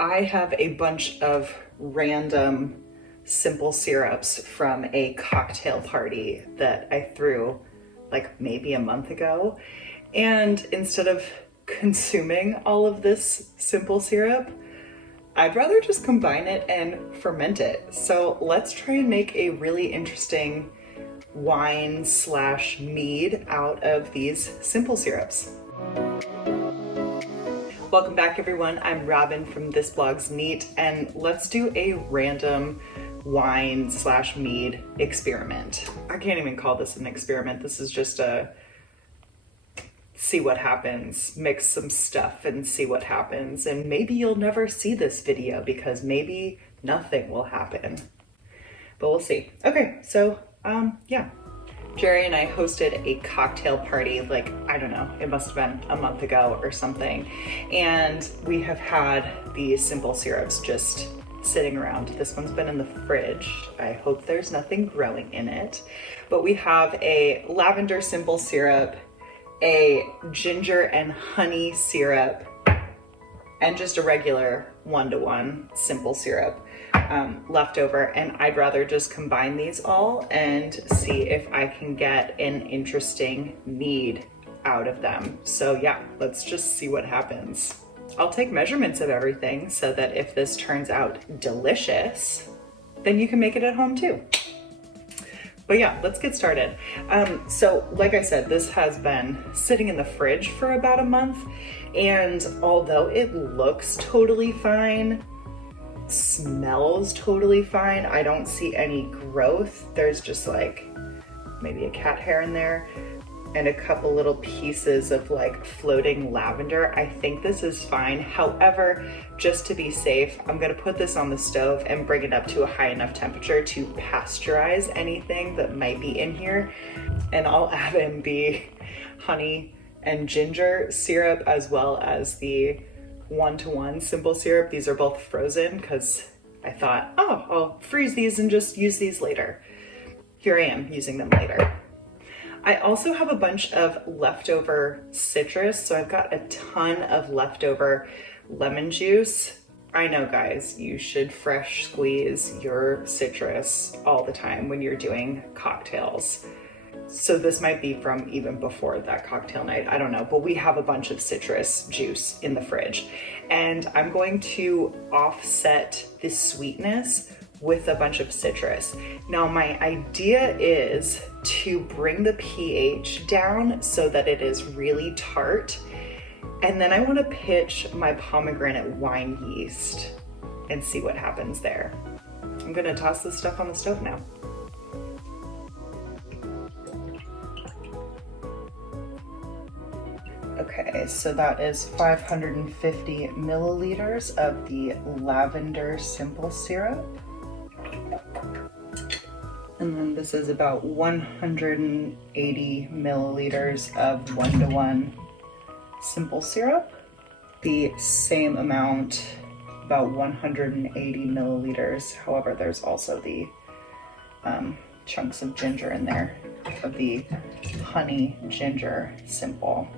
I have a bunch of random simple syrups from a cocktail party that I threw like maybe a month ago. And instead of consuming all of this simple syrup, I'd rather just combine it and ferment it. So let's try and make a really interesting wine slash mead out of these simple syrups. Welcome back everyone, I'm Robin from This Blog's Neat, and let's do a random wine slash mead experiment. I can't even call this an experiment, this is just a see what happens, mix some stuff and see what happens, and maybe you'll never see this video because maybe nothing will happen, but we'll see. Okay, so yeah. Jerry and I hosted a cocktail party, like, I don't know, it must have been a month ago or something. And we have had these simple syrups just sitting around. This one's been in the fridge. I hope there's nothing growing in it. But we have a lavender simple syrup, a ginger and honey syrup, and just a regular 1-to-1 simple syrup left over, and I'd rather just combine these all and see if I can get an interesting mead out of them. So yeah, let's just see what happens. I'll take measurements of everything so that if this turns out delicious, then you can make it at home too. But yeah, let's get started. So like I said, this has been sitting in the fridge for about a month, and although it looks totally fine, smells totally fine, I don't see any growth. There's just like maybe a cat hair in there and a couple little pieces of like floating lavender. I think this is fine. However, just to be safe, I'm gonna put this on the stove and bring it up to a high enough temperature to pasteurize anything that might be in here. And I'll add in the honey and ginger syrup as well as the 1-to-1 simple syrup. These are both frozen because I thought, oh, I'll freeze these and just use these later. Here I am using them later. I also have a bunch of leftover citrus, so I've got a ton of leftover lemon juice. I know guys, you should fresh squeeze your citrus all the time when you're doing cocktails. So this might be from even before that cocktail night, I don't know, but we have a bunch of citrus juice in the fridge. And I'm going to offset this sweetness with a bunch of citrus. Now my idea is to bring the pH down so that it is really tart. And then I want to pitch my pomegranate wine yeast and see what happens there. I'm gonna toss this stuff on the stove now. Okay, so that is 550 milliliters of the lavender simple syrup. And then this is about 180 milliliters of 1-to-1 simple syrup. The same amount, about 180 milliliters. However, there's also the chunks of ginger in there, of the honey ginger simple.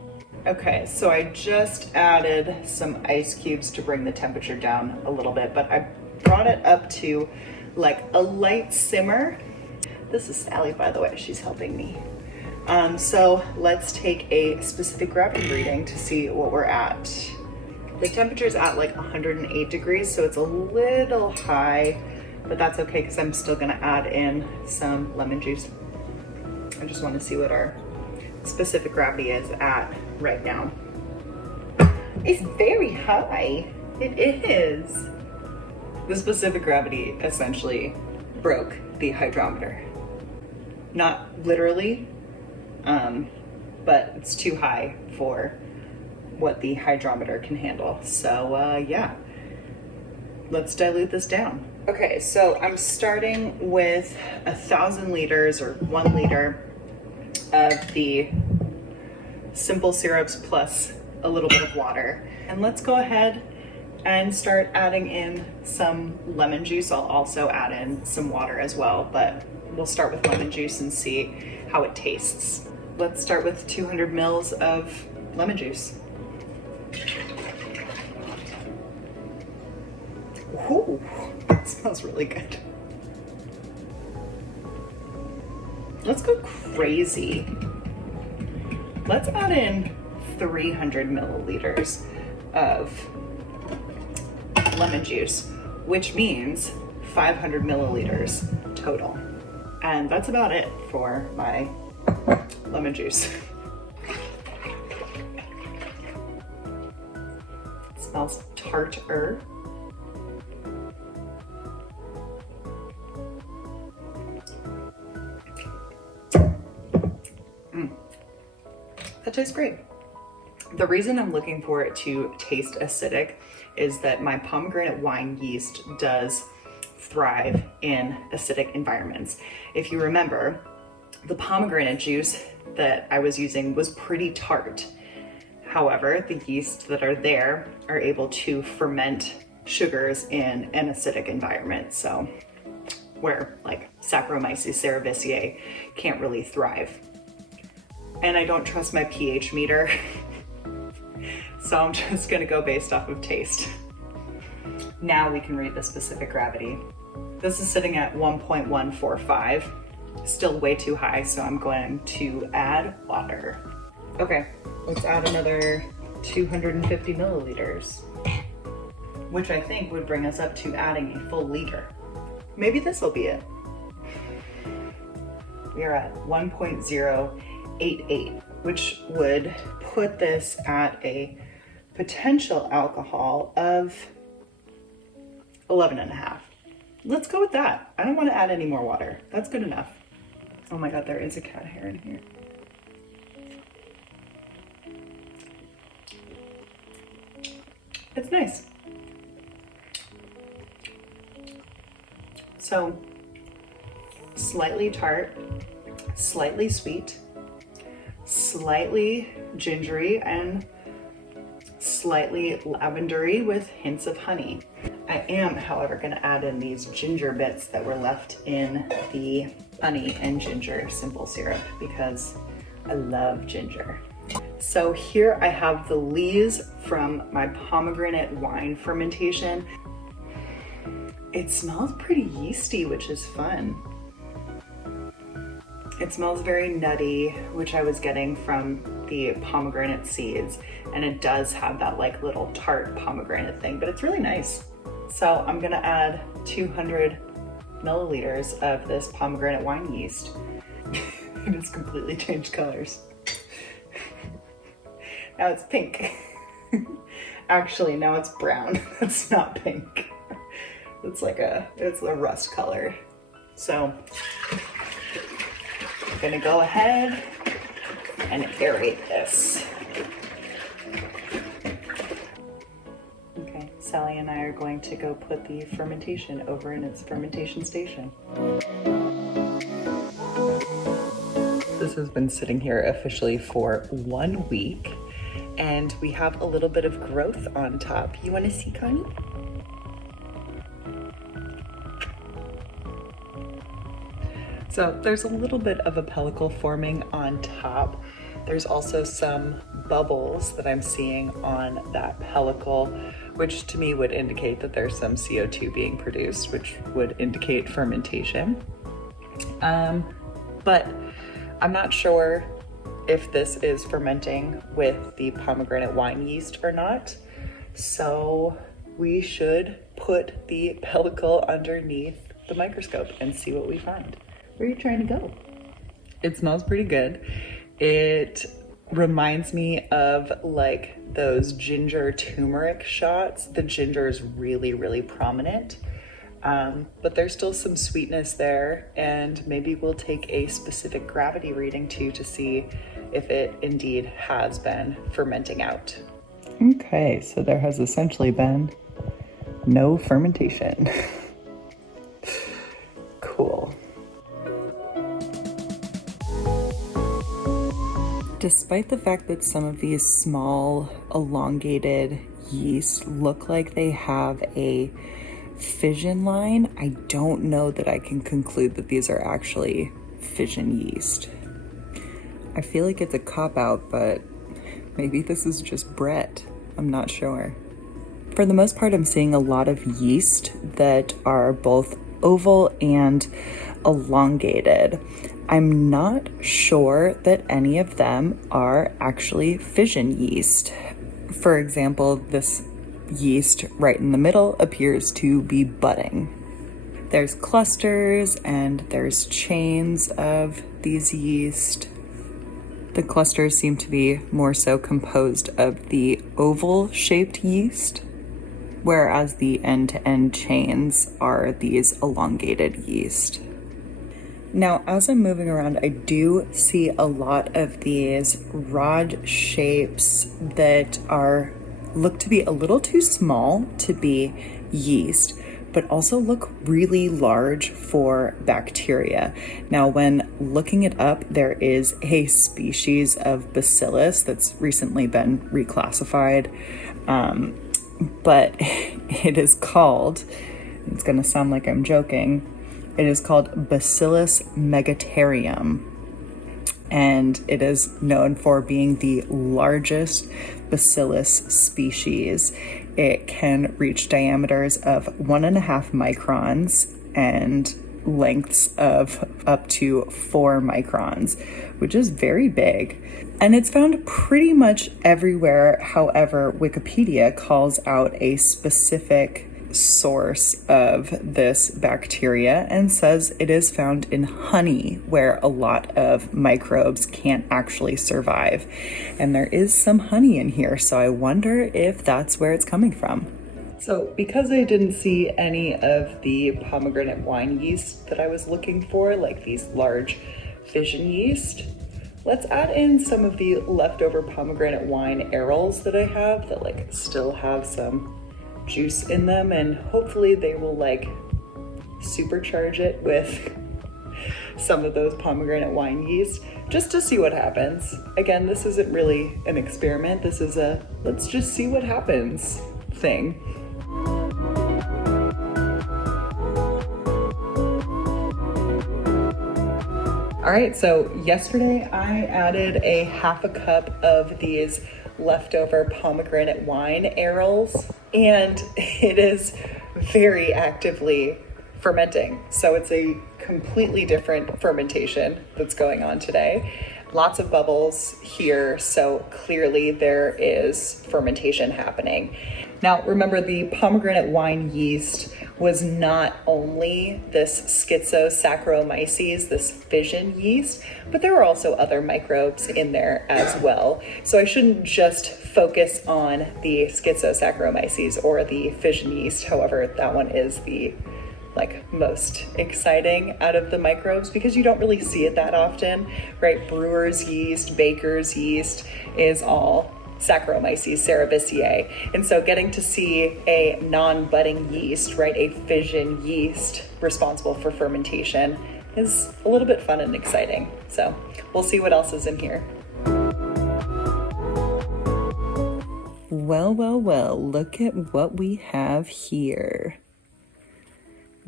Okay, so I just added some ice cubes to bring the temperature down a little bit, but I brought it up to like a light simmer. This is Sally, by the way, she's helping me. So let's take a specific gravity reading to see what we're at. The temperature's at like 108 degrees, so it's a little high, but that's okay because I'm still gonna add in some lemon juice. I just want to see what our specific gravity is at right now. It's very high. It is. The specific gravity essentially broke the hydrometer. Not literally, but it's too high for what the hydrometer can handle. So yeah, let's dilute this down. Okay, so I'm starting with 1,000 liters or 1 liter of the simple syrups plus a little bit of water. And let's go ahead and start adding in some lemon juice. I'll also add in some water as well, but we'll start with lemon juice and see how it tastes. Let's start with 200 mils of lemon juice. Ooh, that smells really good. Let's go crazy. Let's add in 300 milliliters of lemon juice, which means 500 milliliters total. And that's about it for my lemon juice. It smells tartar. That tastes great. The reason I'm looking for it to taste acidic is that my pomegranate wine yeast does thrive in acidic environments. If you remember, the pomegranate juice that I was using was pretty tart. However, the yeasts that are there are able to ferment sugars in an acidic environment. So where like Saccharomyces cerevisiae can't really thrive. And I don't trust my pH meter, so I'm just gonna go based off of taste. Now we can read the specific gravity. This is sitting at 1.145, still way too high, so I'm going to add water. Okay, let's add another 250 milliliters, which I think would bring us up to adding a full liter. Maybe this will be it. We are at 1.088, which would put this at a potential alcohol of 11.5. Let's go with that. I don't want to add any more water. That's good enough. Oh my God, there is a cat hair in here. It's nice. So, slightly tart, slightly sweet, slightly gingery, and slightly lavendery with hints of honey. I am, however, going to add in these ginger bits that were left in the honey and ginger simple syrup because I love ginger. So here I have the lees from my pomegranate wine fermentation. It smells pretty yeasty, which is fun. It smells very nutty, which I was getting from the pomegranate seeds, and it does have that like little tart pomegranate thing, but it's really nice. So I'm gonna add 200 milliliters of this pomegranate wine yeast. It has completely changed colors. Now it's pink. Actually, now it's brown. It's not pink. It's a rust color. So I'm gonna go ahead and aerate this. Okay, Sally and I are going to go put the fermentation over in its fermentation station. This has been sitting here officially for 1 week, and we have a little bit of growth on top. You wanna see, Connie? So there's a little bit of a pellicle forming on top. There's also some bubbles that I'm seeing on that pellicle, which to me would indicate that there's some CO2 being produced, which would indicate fermentation. But I'm not sure if this is fermenting with the pomegranate wine yeast or not. So we should put the pellicle underneath the microscope and see what we find. Where are you trying to go? It smells pretty good. It reminds me of like those ginger turmeric shots. The ginger is really, really prominent, but there's still some sweetness there, and maybe we'll take a specific gravity reading too to see if it indeed has been fermenting out. Okay, so there has essentially been no fermentation. Cool. Despite the fact that some of these small elongated yeast look like they have a fission line, I don't know that I can conclude that these are actually fission yeast. I feel like it's a cop-out, but maybe this is just Brett. I'm not sure. For the most part, I'm seeing a lot of yeast that are both oval and elongated. I'm not sure that any of them are actually fission yeast. For example, this yeast right in the middle appears to be budding. There's clusters and there's chains of these yeast. The clusters seem to be more so composed of the oval-shaped yeast, whereas the end-to-end chains are these elongated yeast. Now, as I'm moving around, I do see a lot of these rod shapes that look to be a little too small to be yeast, but also look really large for bacteria. Now, when looking it up, there is a species of bacillus that's recently been reclassified, but it is called, it's gonna sound like I'm joking, it is called Bacillus megaterium, and it is known for being the largest bacillus species. It can reach diameters of 1.5 microns and lengths of up to 4 microns, which is very big. And it's found pretty much everywhere. However, Wikipedia calls out a specific source of this bacteria and says it is found in honey, where a lot of microbes can't actually survive. And there is some honey in here, so I wonder if that's where it's coming from. So because I didn't see any of the pomegranate wine yeast that I was looking for, like these large fission yeast, let's add in some of the leftover pomegranate wine arils that I have that like still have some juice in them, and hopefully they will like supercharge it with some of those pomegranate wine yeast just to see what happens. Again, this isn't really an experiment. This is a let's just see what happens thing. All right, so yesterday I added a 1/2 cup of these leftover pomegranate wine arils, and it is very actively fermenting. So it's a completely different fermentation that's going on today. Lots of bubbles here, so clearly there is fermentation happening. Now, remember, the pomegranate wine yeast was not only this Schizosaccharomyces, this fission yeast, but there were also other microbes in there as well. So I shouldn't just focus on the Schizosaccharomyces or the fission yeast. However, that one is the most exciting out of the microbes because you don't really see it that often, right? Brewer's yeast, baker's yeast is all Saccharomyces cerevisiae. And so getting to see a non-budding yeast, right, a fission yeast responsible for fermentation is a little bit fun and exciting. So we'll see what else is in here. Well, look at what we have here.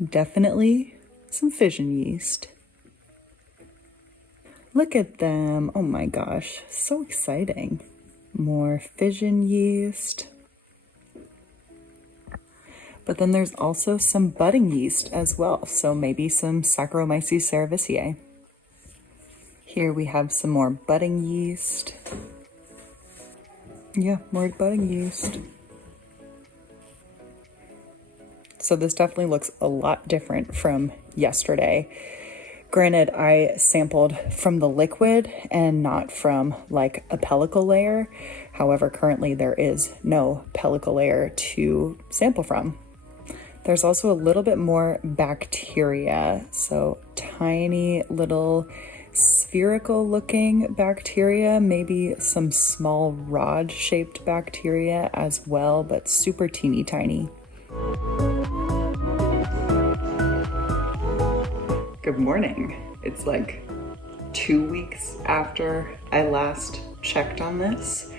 Definitely some fission yeast. Look at them. Oh my gosh, so exciting. More fission yeast. But then there's also some budding yeast as well, so maybe some Saccharomyces cerevisiae. Here we have some more budding yeast. Yeah, more budding yeast. So this definitely looks a lot different from yesterday. Granted, I sampled from the liquid and not from like a pellicle layer. However, currently there is no pellicle layer to sample from. There's also a little bit more bacteria. So tiny little spherical looking bacteria, maybe some small rod shaped bacteria as well, but super teeny tiny. Good morning. It's like 2 weeks after I last checked on this.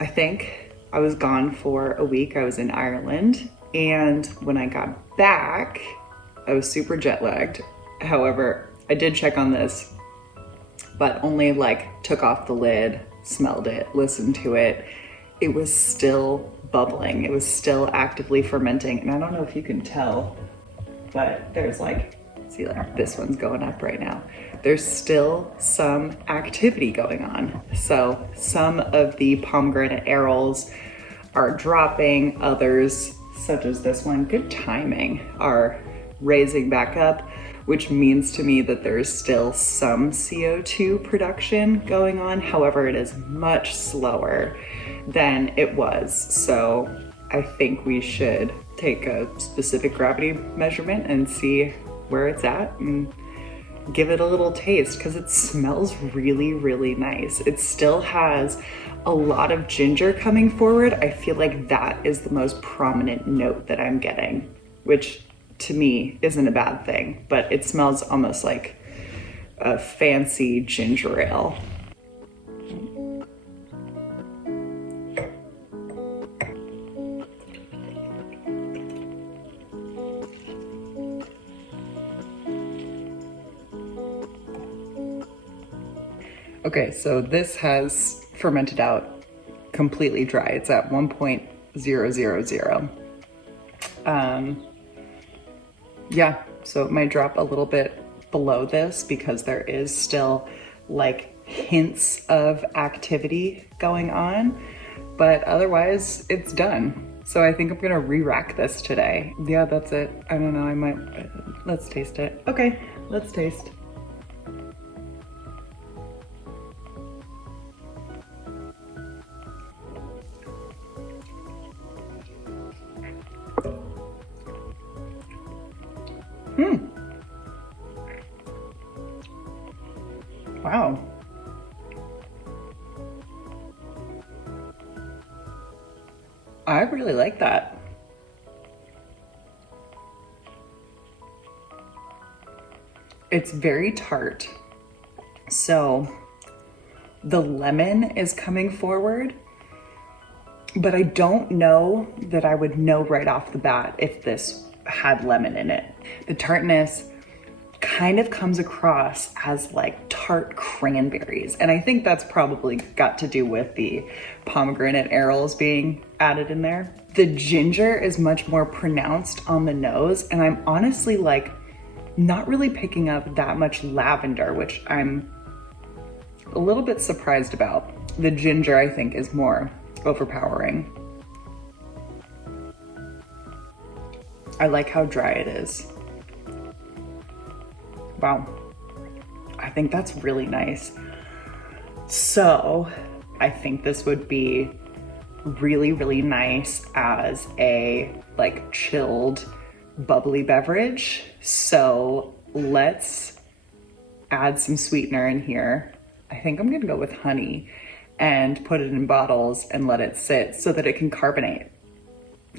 I think I was gone for a week. I was in Ireland, and when I got back, I was super jet lagged. However, I did check on this, but only took off the lid, smelled it, listened to it. It was still bubbling. It was still actively fermenting. And I don't know if you can tell, but there's like, see, like this one's going up right now. There's still some activity going on. So some of the pomegranate arils are dropping, others, such as this one, good timing, are raising back up, which means to me that there's still some CO2 production going on. However, it is much slower than it was. So I think we should take a specific gravity measurement and see where it's at and give it a little taste, because it smells really, really nice. It still has a lot of ginger coming forward. I feel like that is the most prominent note that I'm getting, which to me isn't a bad thing, but it smells almost like a fancy ginger ale. Okay, so this has fermented out completely dry. It's at 1.000. Yeah, so it might drop a little bit below this because there is still like hints of activity going on, but otherwise it's done. So I think I'm gonna re-rack this today. Yeah, that's it. I don't know, I might, let's taste it. Okay, let's taste. Wow. I really like that. It's very tart. So the lemon is coming forward, but I don't know that I would know right off the bat if this had lemon in it. The tartness kind of comes across as like tart cranberries. And I think that's probably got to do with the pomegranate arils being added in there. The ginger is much more pronounced on the nose, and I'm honestly like not really picking up that much lavender, which I'm a little bit surprised about. The ginger, I think, is more overpowering. I like how dry it is. Wow, I think that's really nice. So I think this would be really, really nice as a like chilled, bubbly beverage. So let's add some sweetener in here. I think I'm gonna go with honey and put it in bottles and let it sit so that it can carbonate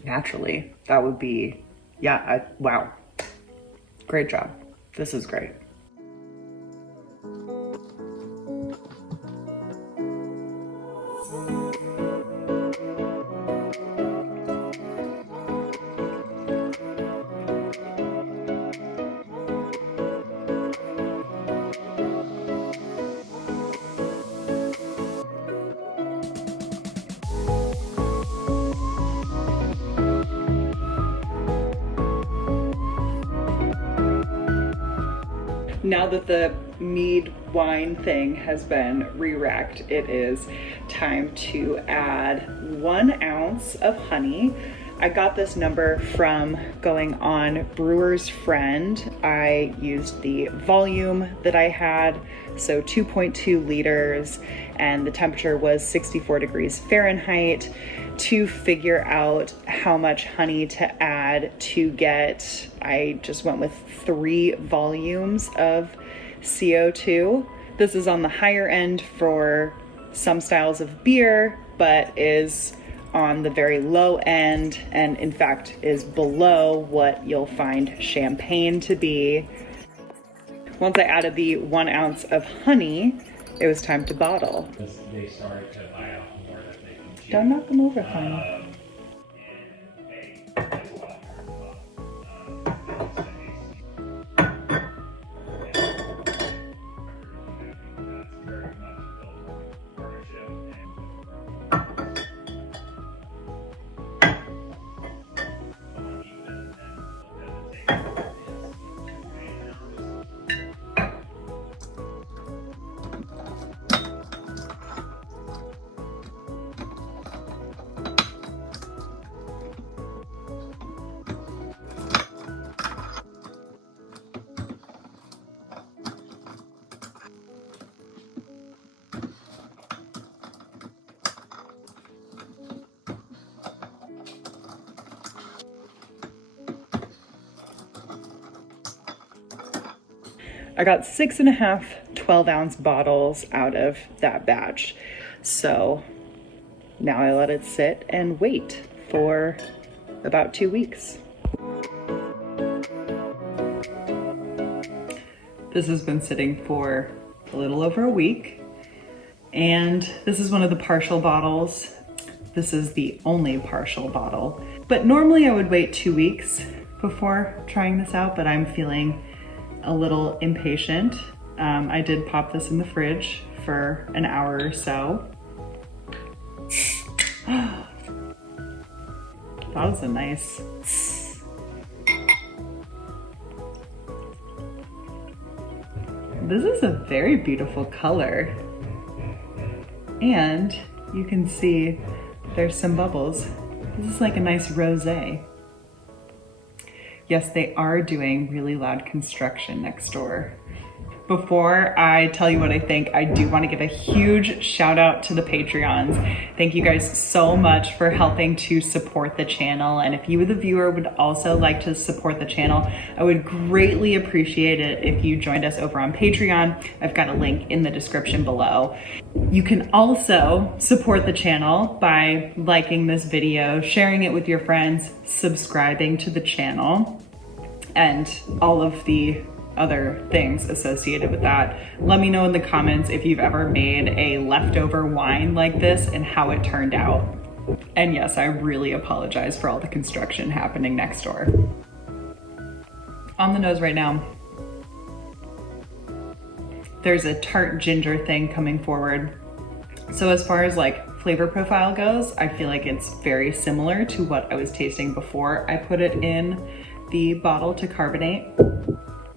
naturally. That would be, yeah, wow, great job. This is great. Now that the mead wine thing has been re-racked, it is time to add 1 ounce of honey. I got this number from going on Brewer's Friend. I used the volume that I had, so 2.2 liters, and the temperature was 64 degrees Fahrenheit, to figure out how much honey to add to get, I just went with 3 volumes of CO2. This is on the higher end for some styles of beer, but is on the very low end, and in fact is below what you'll find champagne to be. Once I added the 1 ounce of honey, it was time to bottle. They started to buy out more that they can chew. Don't knock them over, honey. I got 6.5 12-ounce bottles out of that batch. So now I let it sit and wait for about 2 weeks. This has been sitting for a little over a week, and this is one of the partial bottles. This is the only partial bottle, but normally I would wait 2 weeks before trying this out, but I'm feeling a little impatient. I did pop this in the fridge for an hour or so. That was a nice. This is a very beautiful color. And you can see there's some bubbles. This is like a nice rosé. Yes, they are doing really loud construction next door. Before I tell you what I think, I do want to give a huge shout out to the Patreons. Thank you guys so much for helping to support the channel. And if you, the viewer, would also like to support the channel, I would greatly appreciate it if you joined us over on Patreon. I've got a link in the description below. You can also support the channel by liking this video, sharing it with your friends, subscribing to the channel, and all of the other things associated with that. Let me know in the comments if you've ever made a leftover wine like this and how it turned out. And yes, I really apologize for all the construction happening next door. On the nose right now, there's a tart ginger thing coming forward. So as far as like flavor profile goes, I feel like it's very similar to what I was tasting before I put it in the bottle to carbonate.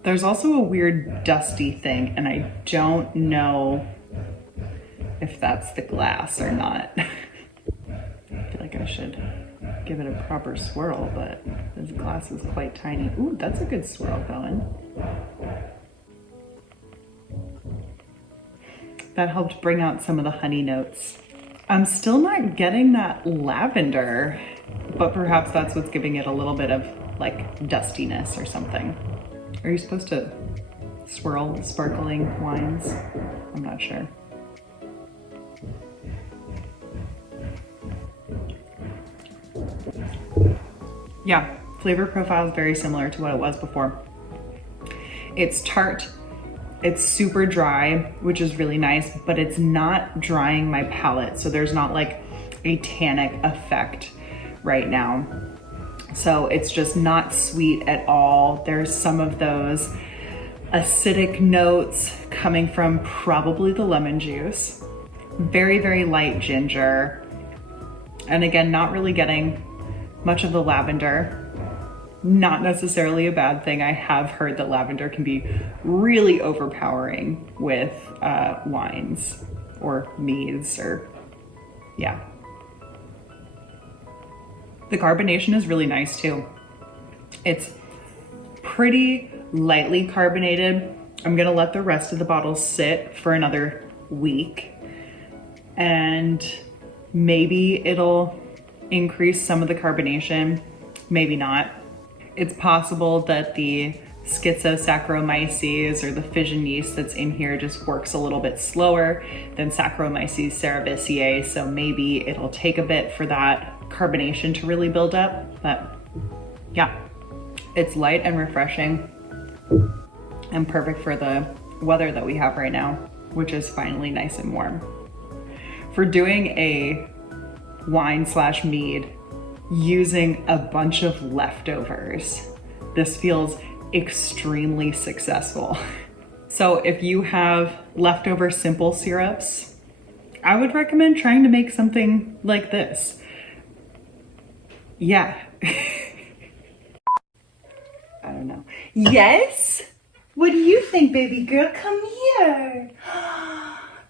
There's also a weird dusty thing, and I don't know if that's the glass or not. I feel like I should give it a proper swirl, but this glass is quite tiny. Ooh, that's a good swirl going. That helped bring out some of the honey notes. I'm still not getting that lavender, but perhaps that's what's giving it a little bit of like dustiness or something. Are you supposed to swirl sparkling wines? I'm not sure. Yeah, flavor profile is very similar to what it was before. It's tart, it's super dry, which is really nice, but it's not drying my palate. So there's not like a tannic effect right now. So it's just not sweet at all. There's some of those acidic notes coming from probably the lemon juice. Very, very light ginger. And again, not really getting much of the lavender. Not necessarily a bad thing. I have heard that lavender can be really overpowering with wines or meads or, yeah. The carbonation is really nice too. It's pretty lightly carbonated. I'm gonna let the rest of the bottle sit for another week, and maybe it'll increase some of the carbonation, maybe not. It's possible that the Schizosaccharomyces or the fission yeast that's in here just works a little bit slower than Saccharomyces cerevisiae, so maybe it'll take a bit for that carbonation to really build up. But yeah, it's light and refreshing and perfect for the weather that we have right now, which is finally nice and warm. For doing a wine slash mead using a bunch of leftovers, this feels extremely successful. So if you have leftover simple syrups, I would recommend trying to make something like this. Yeah. I don't know. Yes? What do you think, baby girl? Come here.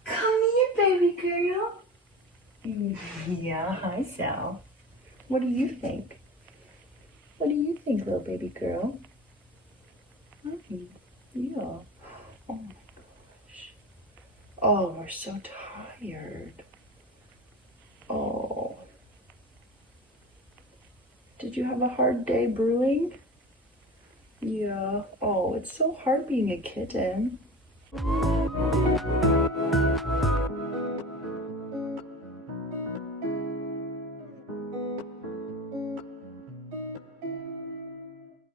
Come here, baby girl. Yeah, hi, Sal. What do you think? What do you think, little baby girl? Hi. Yeah. Oh my gosh. Oh, we're so tired. Oh. Did you have a hard day brewing? Yeah. Oh, it's so hard being a kitten.